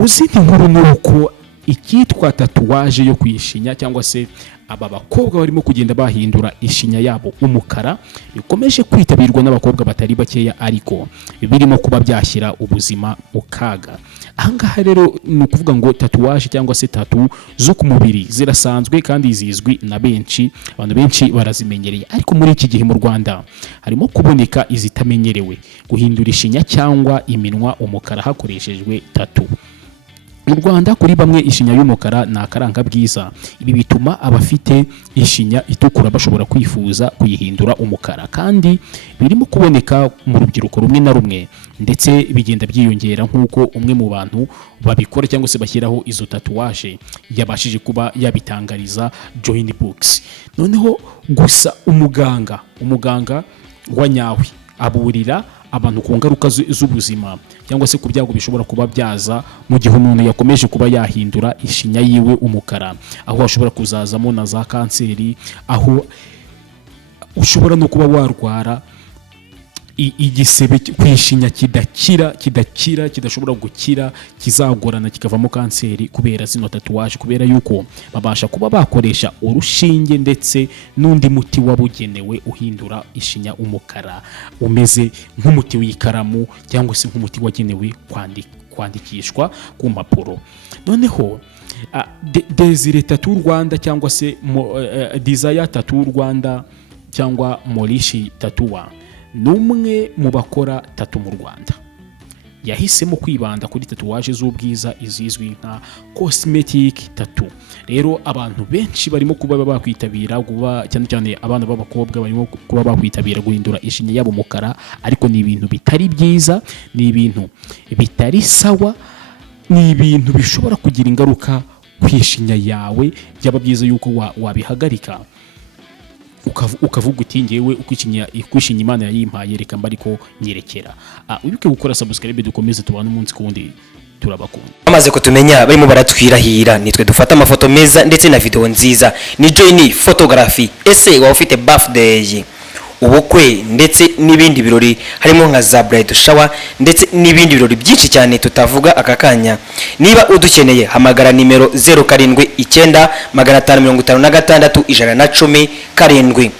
Uzindi nkuru nuko ikitwa tatuwaje yo kwishinya cyangwa se aba bakobwa barimo kugenda bahindura ishinya yabo umukara bikomeje kwitabirwa n'abakobwa batari bakeya, ariko birimo kuba byashyira ubuzima mu kaga. Ahangaha rero ni ukuvuga ngo tatuwaje cyangwa se tatu zo ku mubiri zirasanzwe kandi zizwi na benshi, abantu benshi barazimenyereye, ariko muri iki gihe mu Rwanda harimo kuboneka izitamenyerewe, guhindura ishinya cyangwa iminwa umukara hakoreshejwe tatu. Mu Rwanda kuri bamwe ishinya y'umukara ni akaranga bwiza. Ibi bituma abafite ishinya itukura bashobora kwifuza kuyihindura umukara, kandi birimo kuboneka mu rubyiruko rumwe na rumwe, ndetse bigenda byiyongera nk'uko umwe mu bantu babikora cyangwa se bashyiraho izo tatuwaje yabashije kuba yabitangariza Join Books. Noneho gusa umuganga wa nyawe aburira abantu ku ngaruka z'ubuzima cyangwa se ku byago bishobora kuba byaza mu gihe umuntu yakomeje kuba yahindura ishinya yiwe umukara, aho ashobora kuzazamo na za kanseri, aho ushobora no kuba warwara igisebe kwishinya kidakira kidashobora gukira, kizagorana kikavamo kanseri kubera zino tatuwaje, kubera yuko babasha kuba bakoresha urushinge ndetse n'undi muti wabugenewe uhindura ishinya umukara, umeze nk'umuti w'ikaramu cyangwa se nk'umuti wagenewe kwandikishwa ku mpapuro. Noneho Desire Tattoo Rwanda cyangwa se Desire Tattoo Rwanda cyangwa Morishi Tattoo n'umwe mu bakora tatu mu Rwanda, yahisemo kwibanda kuri tatuwaje z'ubwiza izizwi nka cosmetic tattoo. Rero abantu benshi barimo kuba bakwitabira, cyane cyane abana b'abakobwa barimo kuba bakwitabira guhindura ishinya yabo umukara, ariko ni ibintu bitari byiza, ni ibintu bitari sawa, ni ibintu bishobora kugira ingaruka kwishinya yawe. Byaba byiza yuko wabihagarika ukavuga uti ngewe ukwishinya Imana yayimpaye, reka mba ariko nyerekera. Wibuke gukora subscribe, dukomeze tubane umunsi ku wundi, turabakunda. Bamaze kutumenya barimo baratwirahira, nitwe dufata amafoto meza ndetse na video nziza. Ni Join Photography. Ese waba ufite birthday, ubukwe ndetse n'ibindi birori, harimo nka za bridal shower ndetse n'ibindi birori byinshi cyane tutavuga aka kanya. Niba udukeneye hamagara nimero 079556 110 7.